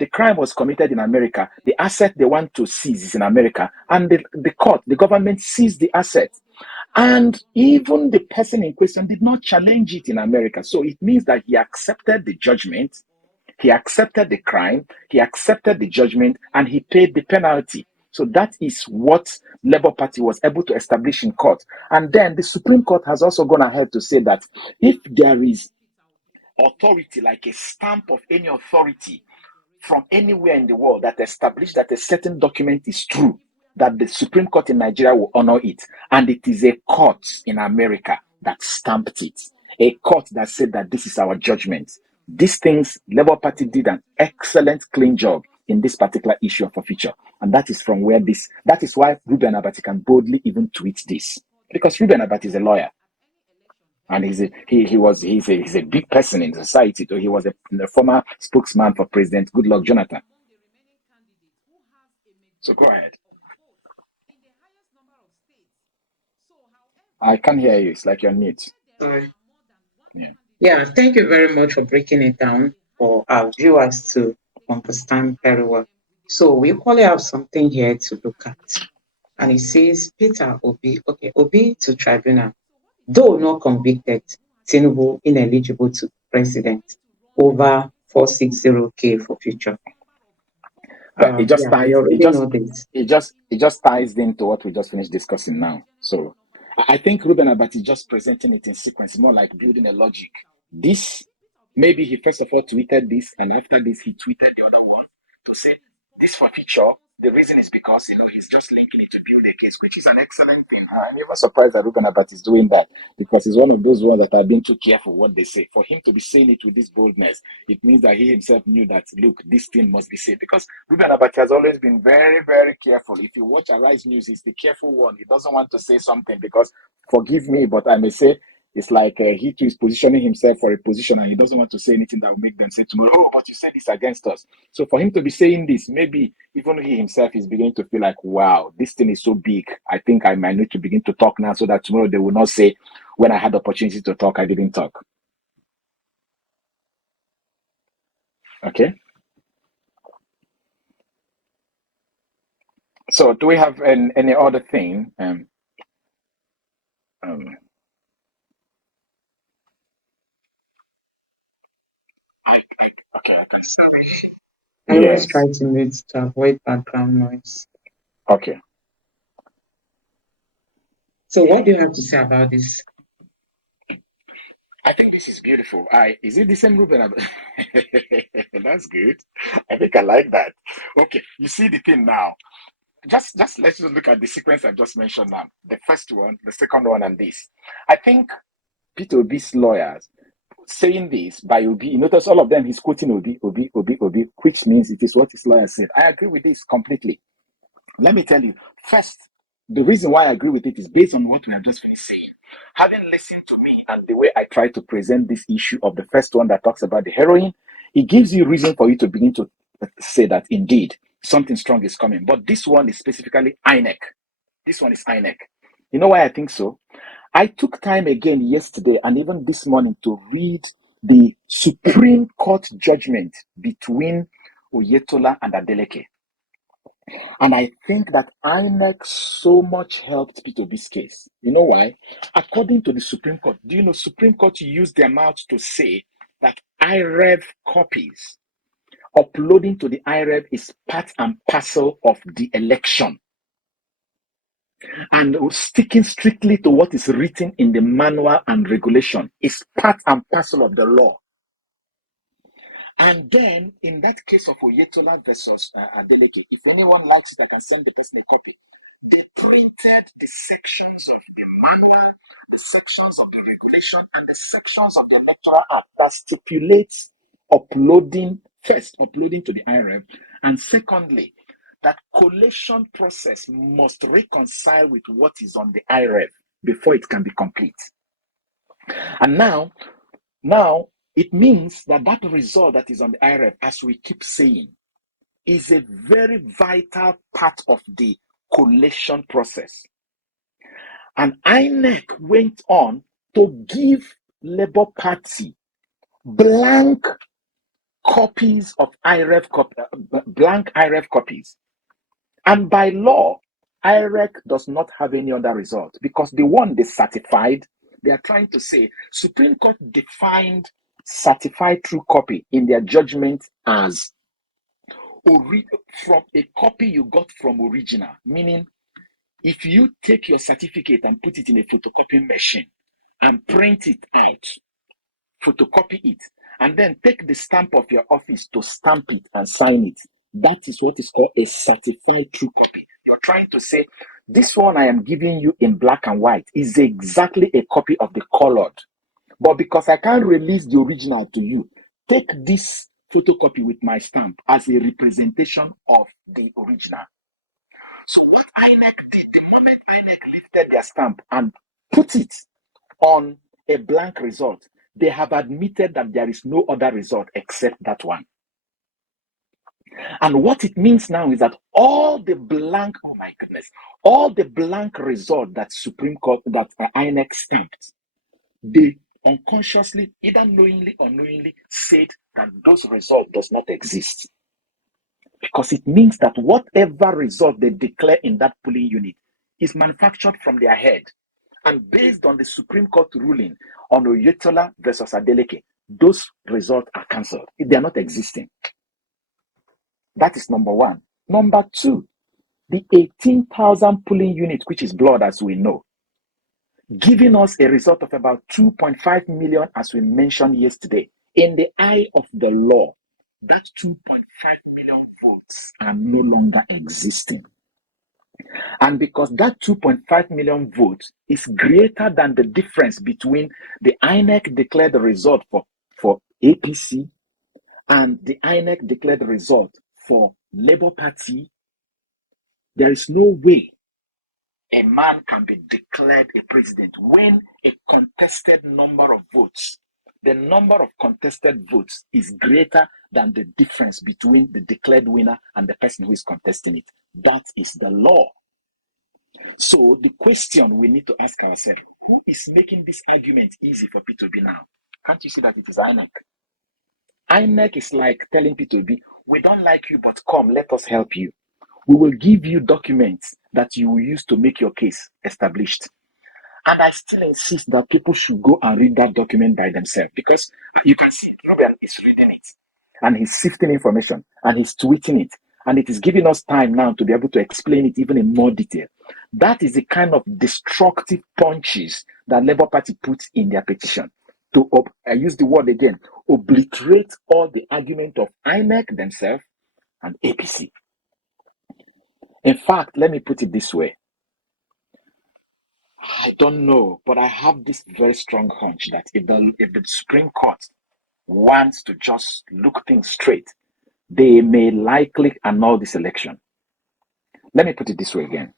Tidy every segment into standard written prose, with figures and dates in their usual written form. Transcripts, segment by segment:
The crime was committed in America. The asset they want to seize is in America. And the government seized the asset. And even the person in question did not challenge it in America. So it means that he accepted the judgment, he accepted the crime, he accepted the judgment, and he paid the penalty. So that is what Labour Party was able to establish in court. And then the Supreme Court has also gone ahead to say that if there is authority, like a stamp of any authority from anywhere in the world that establishes that a certain document is true, that the Supreme Court in Nigeria will honor it. And it is a court in America that stamped it. A court that said that this is our judgment. These things, Labour Party did an excellent, clean job in this particular issue of forfeiture. And that is from where that is why Ruben Abati can boldly even tweet this. Because Ruben Abati is a lawyer. And he's a big person in society. So he was a former spokesman for President Goodluck Jonathan. So go ahead. I can't hear you. It's like you're on mute. Sorry. Yeah, thank you very much for breaking it down for our viewers to understand very well. So we equally have something here to look at. And it says Peter Obi, Obi to tribunal. Though not convicted, Tinubu ineligible to president over 460K for future. It just ties into what we just finished discussing now. So I think Ruben Abati just presenting it in sequence, more like building a logic. This, maybe he first of all tweeted this, and after this he tweeted the other one to say this for future. The reason is because, he's just linking it to build a case, which is an excellent thing. I'm never surprised that Ruben Abati is doing that, because he's one of those ones that are being too careful what they say. For him to be saying it with this boldness, it means that he himself knew that, look, this thing must be said. Because Ruben Abati has always been very, very careful. If you watch Arise News, he's the careful one. He doesn't want to say something because, forgive me, but I may say, it's like he keeps positioning himself for a position and he doesn't want to say anything that will make them say tomorrow, oh, but you said this against us. So for him to be saying this, maybe even he himself is beginning to feel like, wow, this thing is so big. I think I might need to begin to talk now so that tomorrow they will not say, when I had the opportunity to talk, I didn't talk. Okay. So do we have any other thing? Okay, I can see. I always try to mute to avoid background noise. Okay. So what do you have to say about this? I think this is beautiful. Is it the same Ruben? That's good. I think I like that. Okay, you see the thing now. Just let's just look at the sequence I just mentioned now. The first one, the second one, and this. I think Peter Obi's lawyers saying this by Obi, you notice all of them, he's quoting Obi, which means it is what his lawyer said. I agree with this completely. Let me tell you, first, the reason why I agree with it is based on what we have just finished saying. Having listened to me and the way I try to present this issue of the first one that talks about the heroin, it gives you reason for you to begin to say that indeed something strong is coming. But this one is specifically INEC. This one is INEC. You know why I think so? I took time again yesterday and even this morning to read the Supreme Court judgment between Oyetola and Adeleke. And I think that INEC so much helped Peter Obi's case. You know why? According to the Supreme Court, do you know Supreme Court used their mouth to say that IREV copies, uploading to the IREV is part and parcel of the election. And sticking strictly to what is written in the manual and regulation is part and parcel of the law. And then, in that case of Oyetola versus Adeleke, if anyone likes it, I can send the person a copy. They printed the sections of the manual, the sections of the regulation, and the sections of the Electoral Act that stipulates uploading to the IREV, and secondly, that collation process must reconcile with what is on the IREV before it can be complete. And now it means that result that is on the IREV, as we keep saying, is a very vital part of the collation process. And INEC went on to give Labour Party blank copies of blank IREF copies. And by law, IREC does not have any other result because the one they certified, they are trying to say Supreme Court defined certified true copy in their judgment as from a copy you got from original, meaning if you take your certificate and put it in a photocopying machine and print it out, photocopy it, and then take the stamp of your office to stamp it and sign it, that is what is called a certified true copy. You're trying to say, this one I am giving you in black and white is exactly a copy of the colored. But because I can't release the original to you, take this photocopy with my stamp as a representation of the original. So what INEC did, the moment INEC lifted their stamp and put it on a blank result, they have admitted that there is no other result except that one. And what it means now is that all the blank, oh my goodness, all the blank result that Supreme Court, that INEC stamped, they unconsciously, either knowingly or unknowingly, said that those results does not exist. Because it means that whatever result they declare in that polling unit is manufactured from their head. And based on the Supreme Court ruling on Oyetola versus Adeleke, those results are cancelled. They are not existing. That is number one. Number two, the 18,000 polling unit, which is blood as we know, giving us a result of about 2.5 million, as we mentioned yesterday. In the eye of the law, that 2.5 million votes are no longer existing. And because that 2.5 million votes is greater than the difference between the INEC declared the result for APC and the INEC declared the result for Labour Party, there is no way a man can be declared a president when a contested number of votes, the number of contested votes is greater than the difference between the declared winner and the person who is contesting it. That is the law. So the question we need to ask ourselves, who is making this argument easy for Peter Obi now? Can't you see that it is INEC? INEC is like telling Peter Obi, we don't like you, but come, let us help you. We will give you documents that you will use to make your case established. And I still insist that people should go and read that document by themselves, because you can see Ruben is reading it and he's sifting information and he's tweeting it, and it is giving us time now to be able to explain it even in more detail. That is the kind of destructive punches that Labour Party puts in their petition to, I use the word again, obliterate all the argument of INEC themselves and APC. In fact, let me put it this way. I don't know, but I have this very strong hunch that if the Supreme Court wants to just look things straight, they may likely annul this election. Let me put it this way again.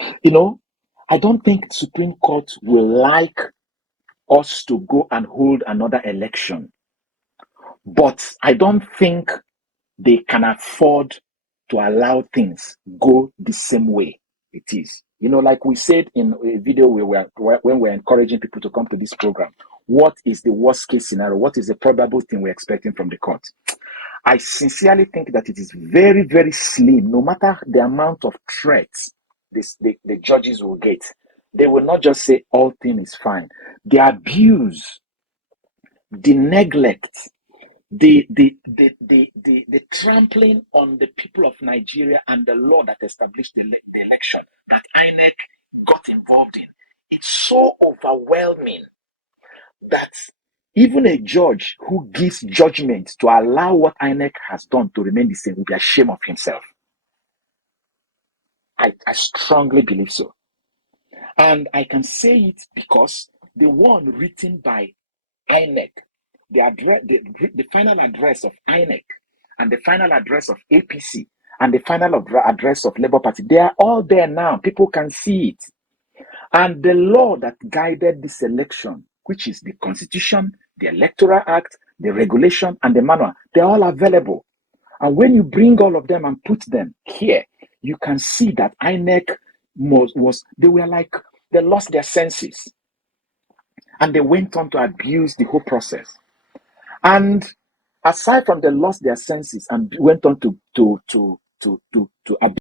I don't think the Supreme Court will like us to go and hold another election, but I don't think they can afford to allow things go the same way it is. Like we said in a video when we're encouraging people to come to this program, what is the worst case scenario? What is the probable thing we're expecting from the court? I sincerely think that it is very, very slim. No matter the amount of threats the judges will get, they will not just say all things is fine. The abuse, the neglect, the trampling on the people of Nigeria and the law that established the election that INEC got involved in, it's so overwhelming that even a judge who gives judgment to allow what INEC has done to remain the same will be ashamed of himself. I strongly believe so. And I can say it because the one written by INEC, the final address of INEC and the final address of APC and the final address of Labour Party, they are all there now. People can see it. And the law that guided this election, which is the Constitution, the Electoral Act, the regulation, and the manual, they're all available. And when you bring all of them and put them here, you can see that INEC they lost their senses. And they went on to abuse the whole process. And aside from they lost their senses and went on to abuse